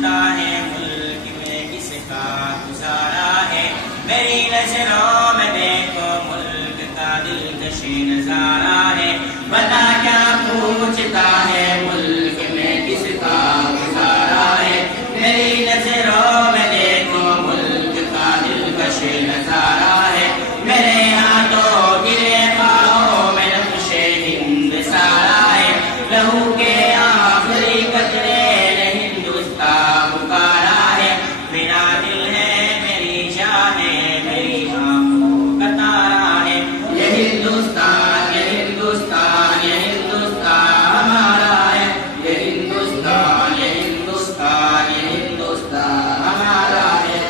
पूछता है मुल्क में किसका गुजारा है। मेरी नजरों में देखो मुल्क का दिलकशी नजारा है। बता क्या पूछता है मुल्क में किसका गुजारा है। मेरी नजरों में देखो मुल्क का दिलकशी नजारा है। मेरे हाथों गिरे बाहों में नक्शे हिंद सारा है। लहू के आखिरी कतरे ने हिंदुस्तान पुकारा है। मेरा दिल है मेरी जान है मेरी आंखों का तारा है। ये हिंदुस्तान ये हिंदुस्तान ये हिंदुस्तान हमारा है। ये हिंदुस्तान ये हिंदुस्तान ये हिंदुस्तान हमारा है।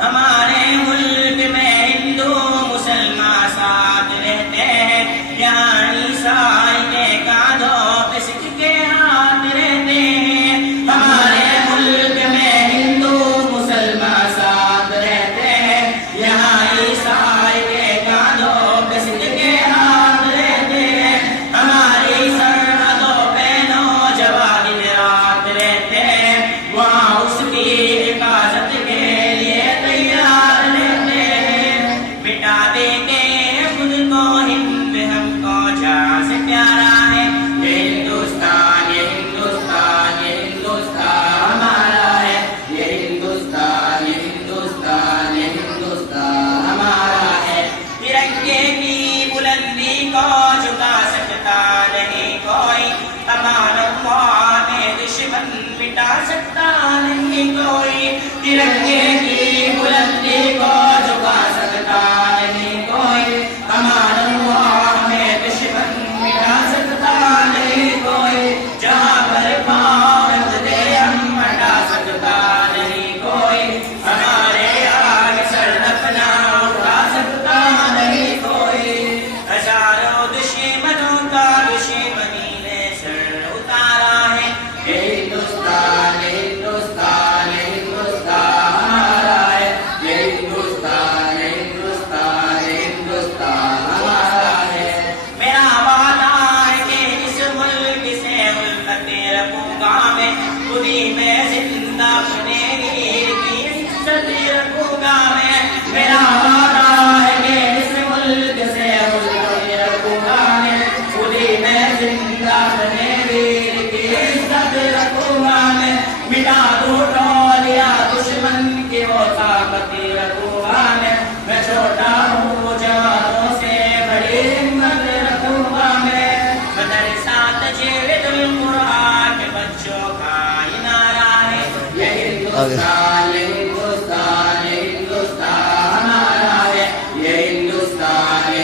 हमारे मुल्क में हिंदू मुसलमान साथ रहते हैं। यहाँ ईसाई के कांधों पे सिख के हाथ रहते हैं। हमारे मुल्क में हिंदू मुसलमान साथ रहते हैं। यहाँ ईसाई के कांधों पे सिख के हाथ रहते हैं। हमारी सरहदों पे नौजवान दिन रात रहते हैं। वहाँ उसकी हिफाजत के लिए तैयार रहते हैं। मिटा देंगे खुद को हिंद हमको जहाँ से प्यारा है। ये हिंदुस्तान ये हिंदुस्तान ये हिंदुस्तान हमारा है। ये हिंदुस्तान ये हिंदुस्तान ये हिंदुस्तान हमारा है। तिरंगे की बुलंदी को झुका सकता नहीं कोई। अमान अल्लाह में दुश्मन मिटा सकता नहीं कोई। तिरंगे की बुलंदी को झुका सकता नहीं कोई। अमान अल्लाह में दुश्मन मिटा सकता नहीं कोई। जहाँ पर पाँव रख दे हम हटा सकता नहीं कोई। हमारे आगे सर अपना उठा सकता नहीं कोई। हजारों दुश्मनों का दुश्मनी ने सर उतारा है। ये हिंदुस्तान ये हिंदुस्तान ये हिंदुस्तान हमारा है। ये हिंदुस्तान ये हिंदुस्तान ये हिंदुस्तान हमारा है। मेरा वादा है कि इस मुल्क से उल्फतें रखूंगा मैं। खुदी में जिंदा अपने वीर की इज्जत रखूंगा मैं। मेरा वादा है कि इस मुल्क से उल्फतें रखूंगा मैं। खुदी में जिंदा अपने वीर की इज्जत रखूंगा मैं। मिटा दूं टोलिया दुश्मन की वो ताकत रखूंगा मैं छोटा हूँ जवानों से बड़ी हिम्मत रखूंगा मैं। मदरसा तजवीदुल कुरान के बच्चों का ये नारा है। ये हिंदुस्तान ये हिंदुस्तान ये हिंदुस्तान हमारा है। ये हिंदुस्तान ये